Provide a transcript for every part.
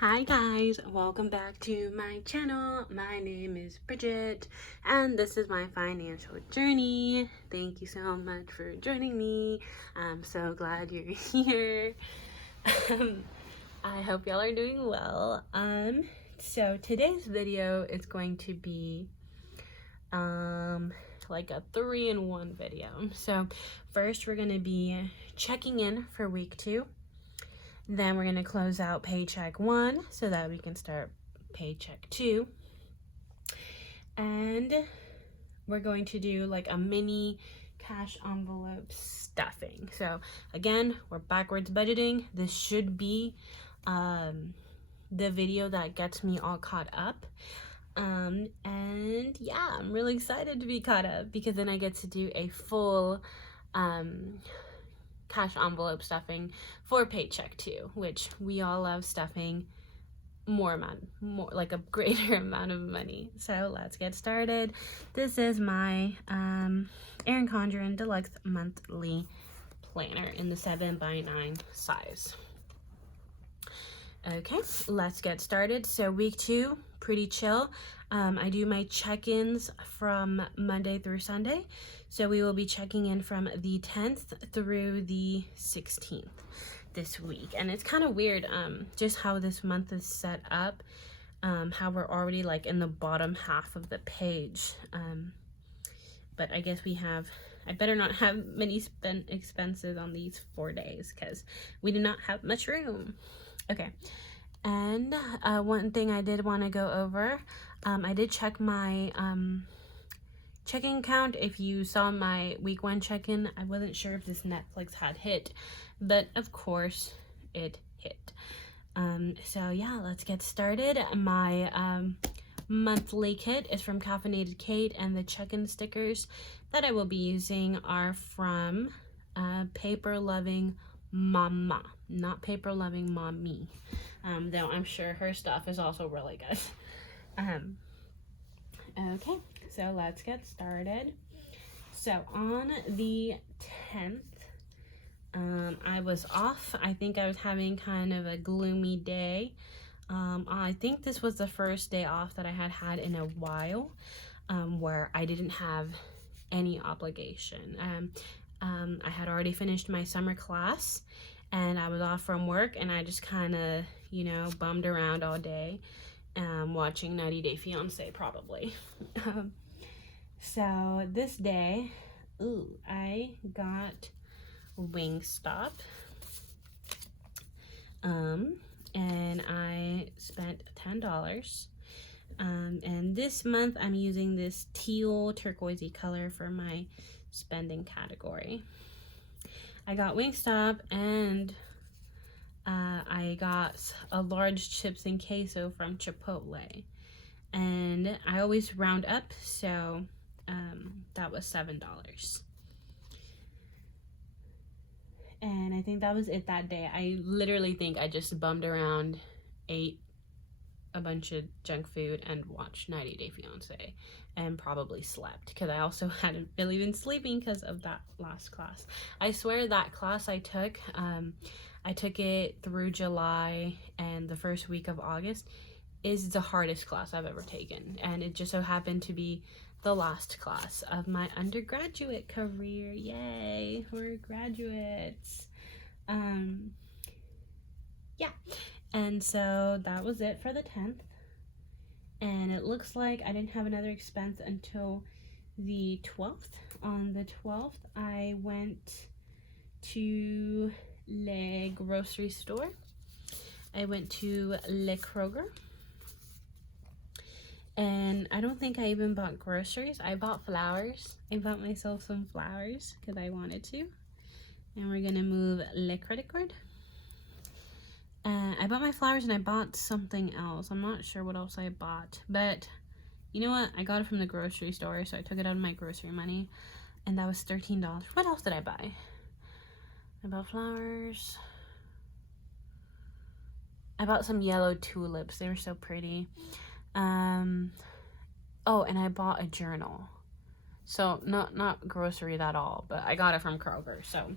Hi guys, welcome back to my channel. My name is Bridget and this is my financial journey. Thank you so much for joining me. I'm so glad you're here. I hope y'all are doing well. So today's video is going to be like a 3-in-1 video. So first we're going to be checking in for week 2. Then we're going to close out Paycheck 1 so that we can start Paycheck 2. And we're going to do like a mini cash envelope stuffing. So again, we're backwards budgeting. This should be the video that gets me all caught up. And yeah, I'm really excited to be caught up because then I get to do a full cash envelope stuffing for Paycheck 2, which we all love stuffing more like a greater amount of money. So let's get started. This is my Erin Condren Deluxe Monthly Planner in the 7x9 size. Okay, let's get started. So week 2, pretty chill. I do my check-ins from Monday through Sunday. So we will be checking in from the 10th through the 16th this week. And it's kind of weird just how this month is set up, how we're already like in the bottom half of the page. But I guess I better not have many expenses on these 4 days because we do not have much room. Okay, and one thing I did want to go over, I did check my checking account. If you saw my week 1 check-in, I wasn't sure if this Netflix had hit, but of course it hit. So yeah, let's get started. My monthly kit is from Caffeinated Kate, and the check-in stickers that I will be using are from Paper Loving Mama, not Paper Loving Mommy, though I'm sure her stuff is also really good. Okay, so let's get started. So on the 10th, I was off. I think I was having kind of a gloomy day. I think this was the first day off that I had in a while, where I didn't have any obligation. I had already finished my summer class and I was off from work, and I just kind of, bummed around all day, watching 90 Day Fiancé probably. So this day, I got Wingstop, and I spent $10. And this month I'm using this teal turquoisey color for my spending category. I got Wingstop, and I got a large chips and queso from Chipotle, and I always round up, so that was $7. And I think that was it that day. I literally think I just bummed around, ate a bunch of junk food, and watched 90 Day Fiancé, and probably slept because I also hadn't really been sleeping because of that last class. I swear that class I took it through July, and the first week of August is the hardest class I've ever taken, and it just so happened to be the last class of my undergraduate career. Yay, we're graduates. Yeah, and so that was it for the 10th, and it looks like I didn't have another expense until the 12th. On the 12th, I went to Le grocery store. I went to Le Kroger, and I don't think I even bought groceries. I bought flowers. I bought myself some flowers because I wanted to. And we're gonna move Le credit card. I bought my flowers, and I bought something else. I'm not sure what else I bought, but you know what? I got it from the grocery store, so I took it out of my grocery money, and that was $13. What else did I buy? I bought flowers. I bought some yellow tulips. They were so pretty. Oh, and I bought a journal. So not groceries at all, but I got it from Kroger, so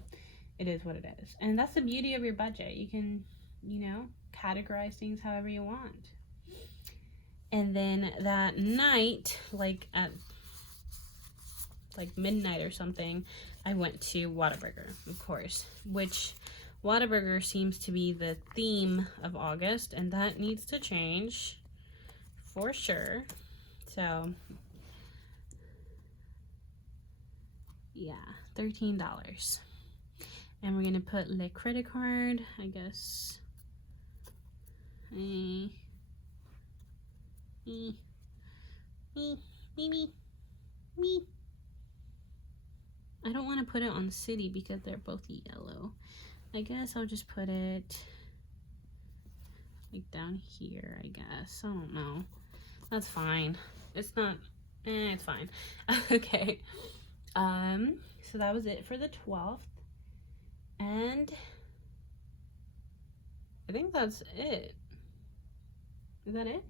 it is what it is. And that's the beauty of your budget. You can, categorize things however you want. And then that night, like at midnight or something, I went to Whataburger, of course, which Whataburger seems to be the theme of August, and that needs to change for sure. So yeah, $13. And we're gonna put the credit card, I guess. Me. I don't want to put it on city because they're both yellow. I guess I'll just put it like down here, I guess. I don't know. That's fine. It's not, it's fine. Okay. So that was it for the 12th. And I think that's it. Is that it?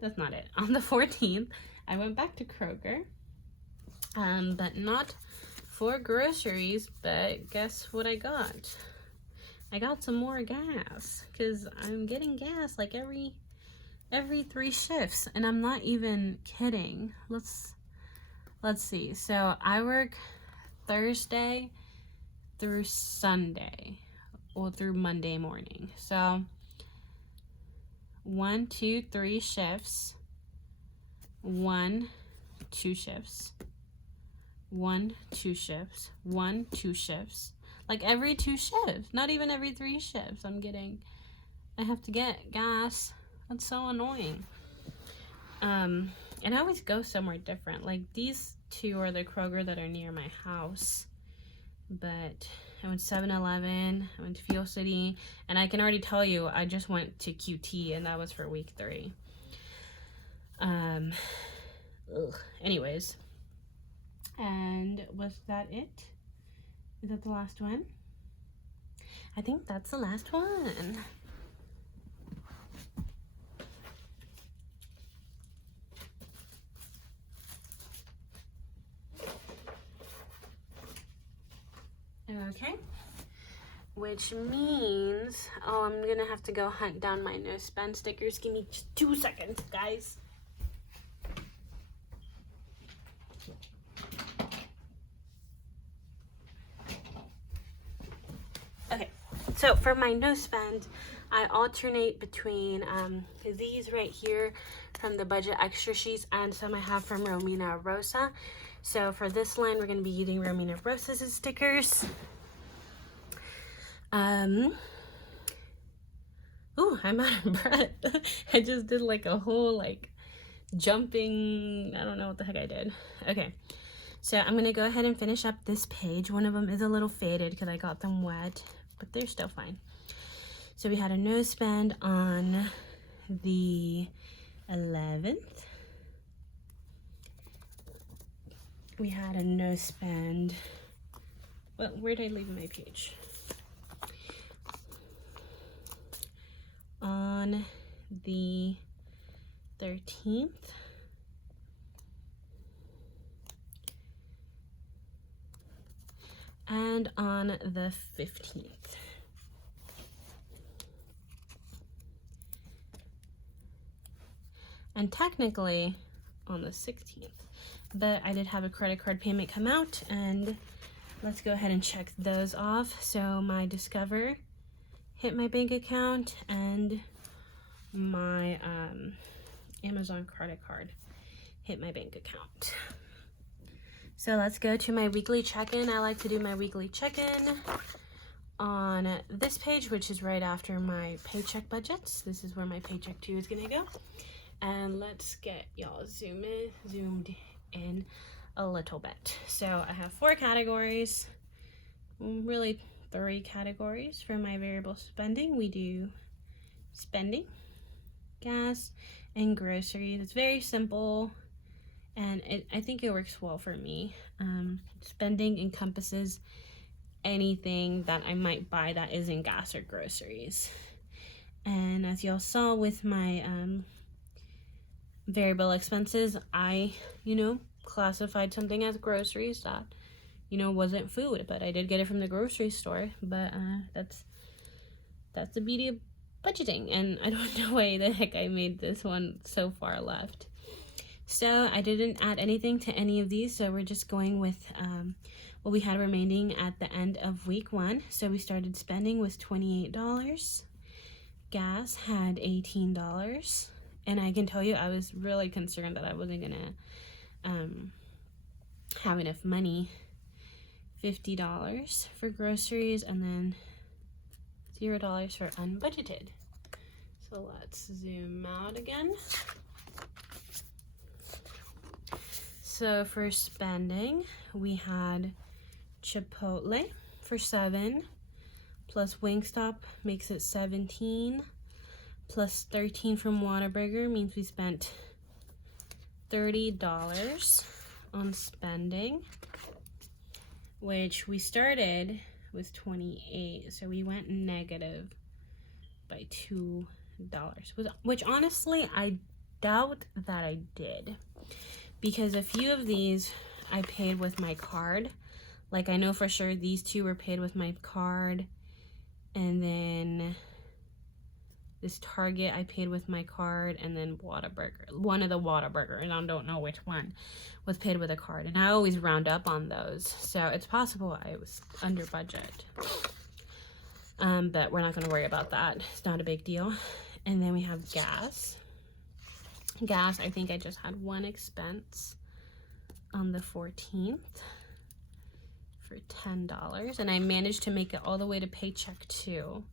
That's not it. On the 14th, I went back to Kroger, but not for groceries, but guess what I got? I got some more gas, because I'm getting gas like every 3 shifts, and I'm not even kidding. Let's see. So I work Thursday through Sunday, or through Monday morning. So 1, 2, 3 shifts. 1, 2 shifts. 1, 2 shifts. 1, 2 shifts. Like every 2 shifts, not even every 3 shifts. I have to get gas. That's so annoying. And I always go somewhere different. Like these 2 are the Kroger that are near my house. But I went to 7-Eleven, I went to Fuel City, and I can already tell you I just went to QT, and that was for week 3. Anyways. And was that it? Is that the last one? I think that's the last one. Okay. Which means, oh, I'm gonna have to go hunt down my no spend stickers. Give me just 2 seconds, guys. Okay, so for my no spend, I alternate between these right here from the Budget Extra Sheets and some I have from Romina Rosa. So for this line, we're going to be using Romina Rosa's stickers. Ooh, I'm out of breath. I just did like a whole like jumping, I don't know what the heck I did. Okay, so I'm going to go ahead and finish up this page. One of them is a little faded because I got them wet, but they're still fine. So we had a no spend on the 11th. We had a no spend. Well, where did I leave my page? On the 13th. And on the 15th. And technically on the 16th. But I did have a credit card payment come out, and let's go ahead and check those off. So my Discover hit my bank account, and my Amazon credit card hit my bank account. So let's go to my weekly check-in. I like to do my weekly check-in on this page, which is right after my paycheck budgets. This is where my paycheck 2 is gonna go. And let's get y'all zoomed in a little bit. So I have 4 categories, really 3 categories for my variable spending. We do spending, gas, and groceries. It's very simple, and I think it works well for me. Spending encompasses anything that I might buy that isn't gas or groceries. And as y'all saw with my variable expenses, I, classified something as groceries that, wasn't food, but I did get it from the grocery store. But that's the beauty budgeting, and I don't know why the heck I made this one so far left. So I didn't add anything to any of these, so we're just going with what we had remaining at the end of week 1. So we started spending with $28. Gas had $18, and I can tell you I was really concerned that I wasn't gonna have enough money. $50 for groceries, and then $0 for unbudgeted. So let's zoom out again. So for spending, we had Chipotle for $7, plus Wingstop makes it $17, plus $13 from Whataburger means we spent $30 on spending, which we started with $28, so we went negative by $2, which honestly I doubt that I did, because a few of these I paid with my card. Like, I know for sure these two were paid with my card, and then this Target I paid with my card, and then Whataburger, one of the Whataburger, and I don't know which one, was paid with a card. And I always round up on those, so it's possible I was under budget. But we're not going to worry about that. It's not a big deal. And then we have gas. Gas, I think I just had one expense on the 14th for $10, and I managed to make it all the way to Paycheck too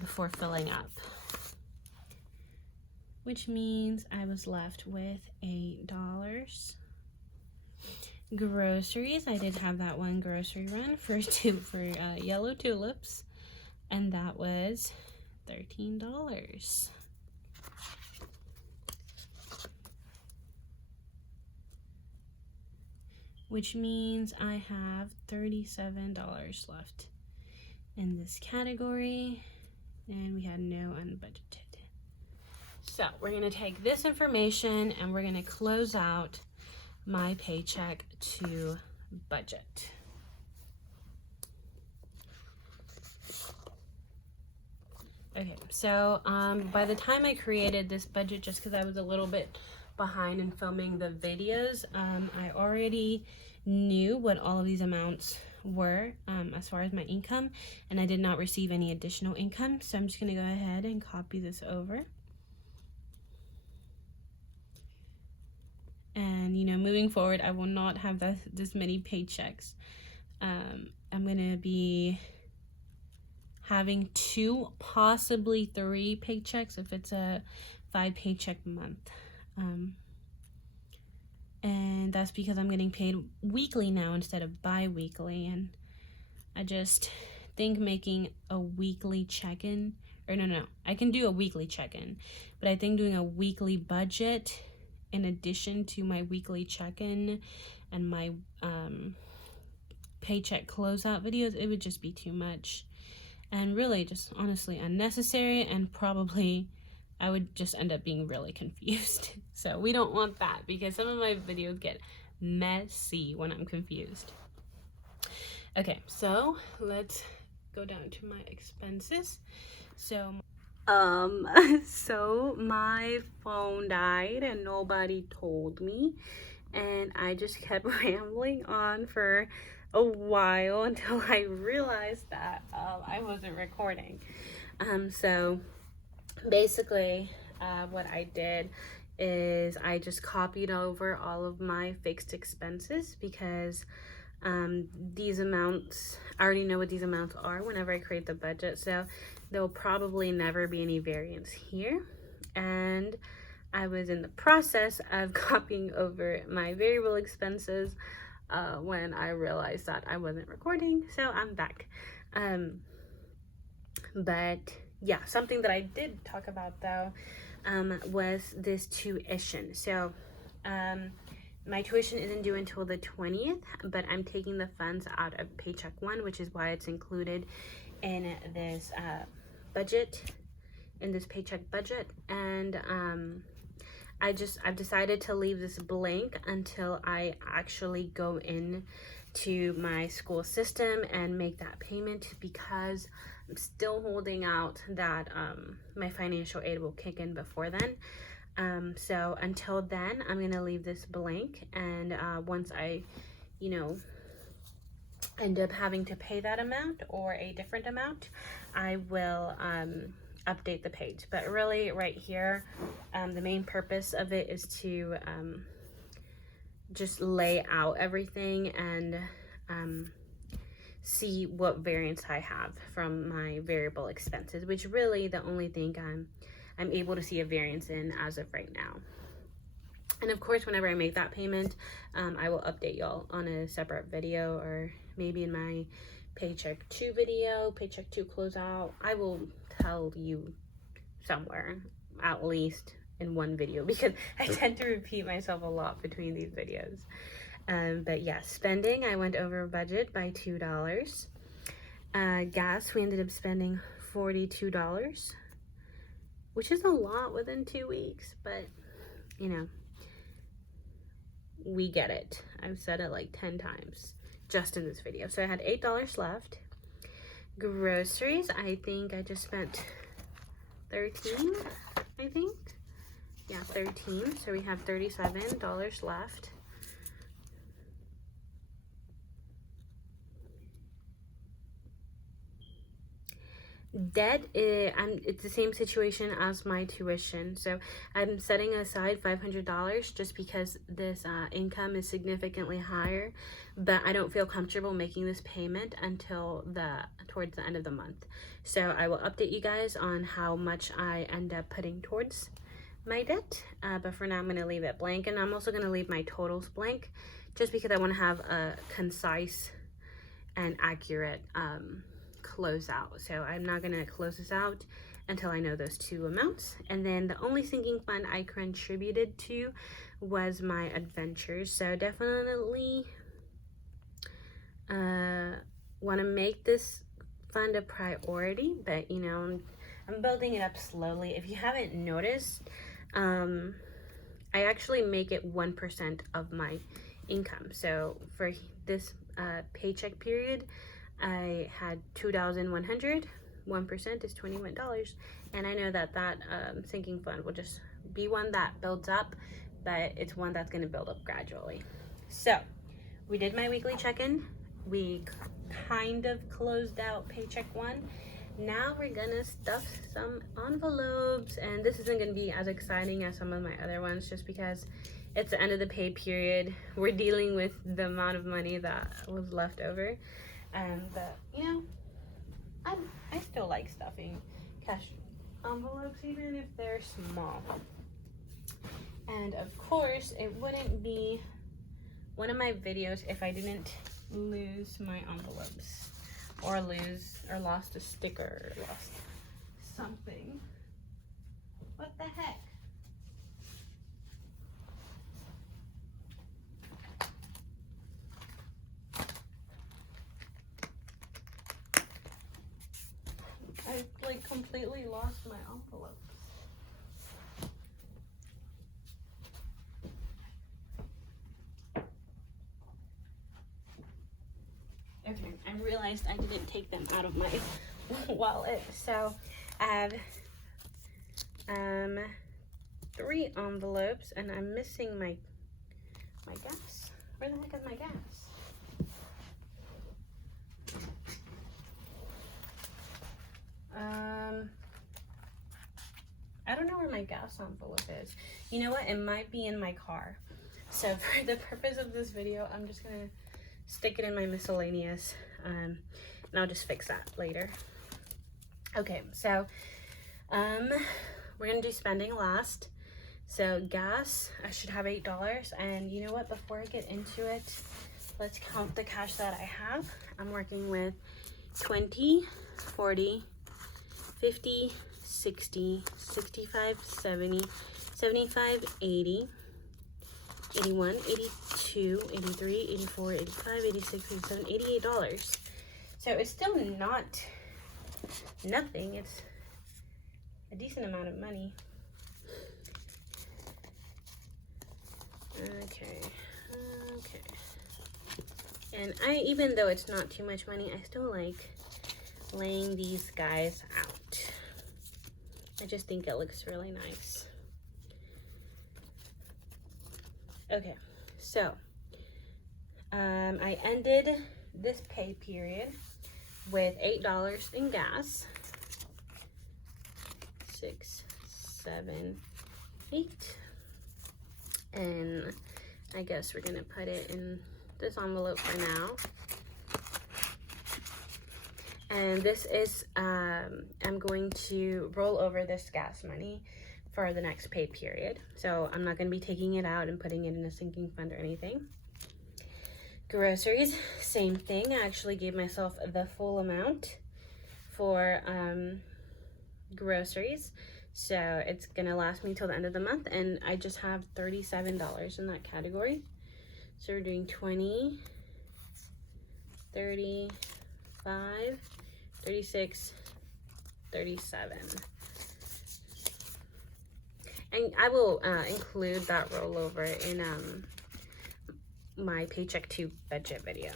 before filling up, which means I was left with $8. Groceries, I did have that one grocery run for yellow tulips, and that was $13. Which means I have $37 left in this category, and we had no unbudgeted. So we're gonna take this information and we're gonna close out my paycheck to budget. Okay, so by the time I created this budget, just because I was a little bit behind in filming the videos, I already knew what all of these amounts were as far as my income, and I did not receive any additional income, so I'm just going to go ahead and copy this over. And you know, moving forward, I will not have this many paychecks. I'm going to be having 2, possibly 3 paychecks if it's a 5 paycheck month. And that's because I'm getting paid weekly now instead of bi-weekly, and I just think making a weekly check-in, or no, I can do a weekly check-in, but I think doing a weekly budget in addition to my weekly check-in and my paycheck closeout videos, it would just be too much, and really just honestly unnecessary, and probably I would just end up being really confused. So we don't want that, because some of my videos get messy when I'm confused. Okay, so let's go down to my expenses. So my phone died and nobody told me, and I just kept rambling on for a while until I realized that I wasn't recording. So basically what I did is I just copied over all of my fixed expenses, because these amounts, I already know what these amounts are whenever I create the budget, so there'll probably never be any variance here. And I was in the process of copying over my variable expenses when I realized that I wasn't recording, so I'm back. But yeah, something that I did talk about though was this tuition. So my tuition isn't due until the 20th, but I'm taking the funds out of Paycheck 1, which is why it's included in this budget, in this paycheck budget. And I've decided to leave this blank until I actually go in to my school system and make that payment, because I'm still holding out that my financial aid will kick in before then. So until then, I'm gonna leave this blank, and once I, you know, end up having to pay that amount or a different amount, I will update the page. But really right here, the main purpose of it is to just lay out everything and see what variance I have from my variable expenses, which really the only thing I'm able to see a variance in as of right now. And of course, whenever I make that payment, I will update y'all on a separate video, or maybe in my Paycheck 2 video, Paycheck 2 closeout. I will tell you somewhere, at least in one video, because I tend to repeat myself a lot between these videos. But yeah, spending, I went over budget by $2. Gas, we ended up spending $42, which is a lot within 2 weeks, but you know, we get it. I've said it like 10 times just in this video. So I had $8 left. Groceries, I think I just spent 13, I think. Yeah, 13. So we have $37 left. Debt, it's the same situation as my tuition. So I'm setting aside $500 just because this income is significantly higher, but I don't feel comfortable making this payment until towards the end of the month. So I will update you guys on how much I end up putting towards my debt, but for now I'm going to leave it blank, and I'm also going to leave my totals blank just because I want to have a concise and accurate close out. So I'm not gonna close this out until I know those two amounts. And then the only sinking fund I contributed to was my adventures. So definitely want to make this fund a priority, but you know, I'm building it up slowly. If you haven't noticed, I actually make it 1% of my income. So for this paycheck period, I had $2,100. 1% is $21, and I know that sinking fund will just be one that builds up, but it's one that's going to build up gradually. So we did my weekly check-in. We kind of closed out Paycheck 1. Now we're gonna stuff some envelopes, and this isn't gonna be as exciting as some of my other ones just because it's the end of the pay period. We're dealing with the amount of money that was left over. But you know, I still like stuffing cash envelopes even if they're small. And of course, it wouldn't be one of my videos if I didn't lose my envelopes, or lost a sticker, or lost something. What the heck? I like completely lost my envelopes. Okay, I realized I didn't take them out of my wallet. So I have 3 envelopes, and I'm missing my gas. Where the heck is my gas? I don't know where my gas envelope is. You know what? It might be in my car. So for the purpose of this video, I'm just gonna stick it in my miscellaneous, and I'll just fix that later. Okay, so we're gonna do spending last. So gas, I should have $8, and you know what, before I get into it, let's count the cash that I have. I'm working with 20, 40, 50, 60, 65, 70, 75, 80, 81, 82, 83, 84, 85, 86, 87, $88. So it's still not nothing. It's a decent amount of money. Okay. And even though it's not too much money, I still like laying these guys out. I just think it looks really nice. Okay, so I ended this pay period with $8 in gas. 6, 7, 8. And I guess we're gonna put it in this envelope for now. And this is, I'm going to roll over this gas money for the next pay period. So I'm not gonna be taking it out and putting it in a sinking fund or anything. Groceries, same thing. I actually gave myself the full amount for groceries. So it's gonna last me till the end of the month, and I just have $37 in that category. So we're doing 20, 35, 36, 37. And I will include that rollover in my Paycheck 2 budget video.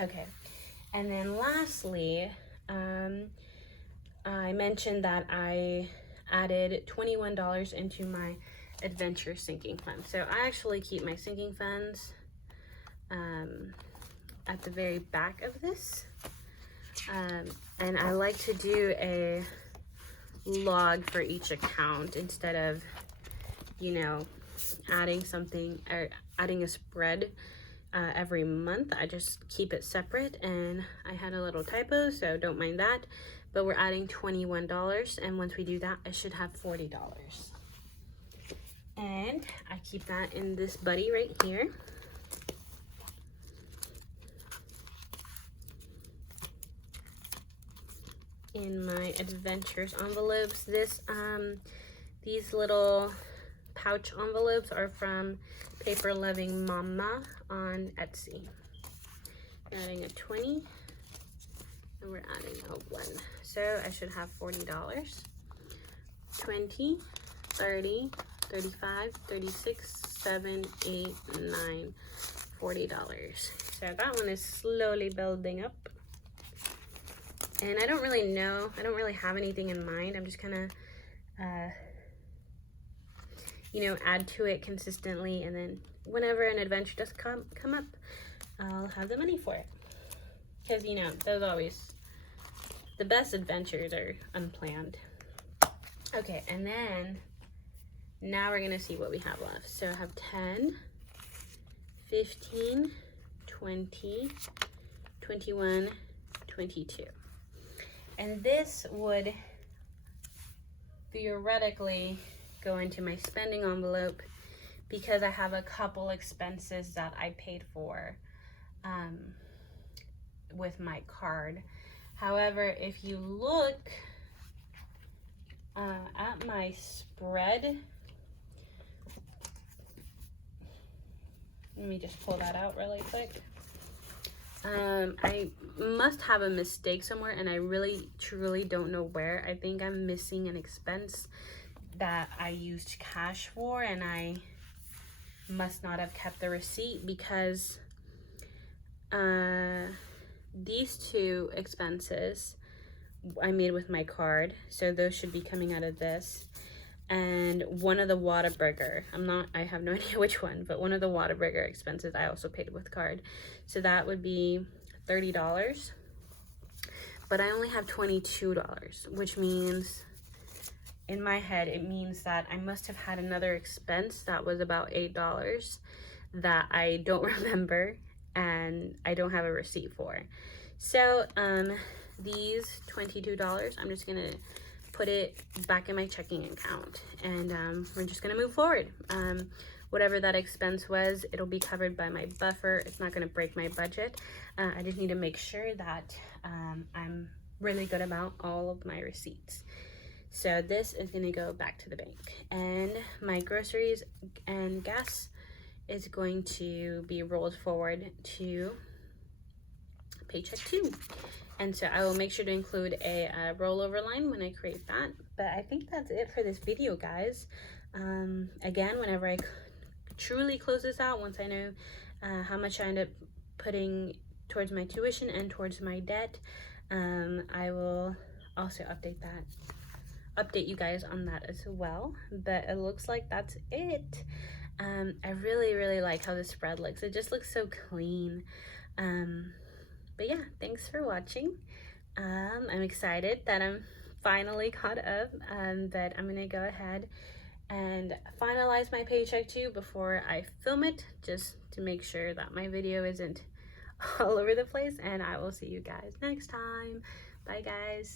Okay, and then lastly, I mentioned that I added $21 into my adventure sinking fund. So I actually keep my sinking funds at the very back of this. And I like to do a log for each account instead of, you know, adding something or adding a spread every month. I just keep it separate, and I had a little typo, so don't mind that. But we're adding $21, and once we do that, I should have $40. And I keep that in this buddy right here. In my adventures envelopes. These little pouch envelopes are from Paper Loving Mama on Etsy. We're adding a 20, and we're adding a 1. So I should have $40. 20, 30, 35, 36, 7, 8, 9, $40. So that one is slowly building up. And I don't really know, I don't really have anything in mind. I'm just gonna, you know, add to it consistently, and then whenever an adventure does come up, I'll have the money for it. Because, you know, those always, the best adventures are unplanned. Okay, and then now we're gonna see what we have left. So I have 10, 15, 20, 21, 22. And this would theoretically go into my spending envelope because I have a couple expenses that I paid for with my card. However, if you look at my spread, let me just pull that out really quick. I must have a mistake somewhere, and I really truly don't know where. I think I'm missing an expense that I used cash for, and I must not have kept the receipt because these two expenses I made with my card, so those should be coming out of this. And one of the Whataburger, I have no idea which one, but one of the Whataburger expenses I also paid with card. So that would be $30, but I only have $22, which means, in my head, it means that I must have had another expense that was about $8 that I don't remember and I don't have a receipt for. So these $22, I'm just gonna put it back in my checking account, and we're just gonna move forward. Whatever that expense was, it'll be covered by my buffer. It's not gonna break my budget. I just need to make sure that I'm really good about all of my receipts. So this is gonna go back to the bank, and my groceries and gas is going to be rolled forward to Paycheck 2. And so I will make sure to include a rollover line when I create that. But I think that's it for this video, guys. Again, whenever I truly close this out, once I know how much I end up putting towards my tuition and towards my debt, I will also update you guys on that as well. But it looks like that's it. I really like how the spread looks. It just looks so clean. But yeah, thanks for watching. I'm excited that I'm finally caught up, but I'm gonna go ahead and finalize my paycheck too before I film it, just to make sure that my video isn't all over the place. And I will see you guys next time. Bye guys.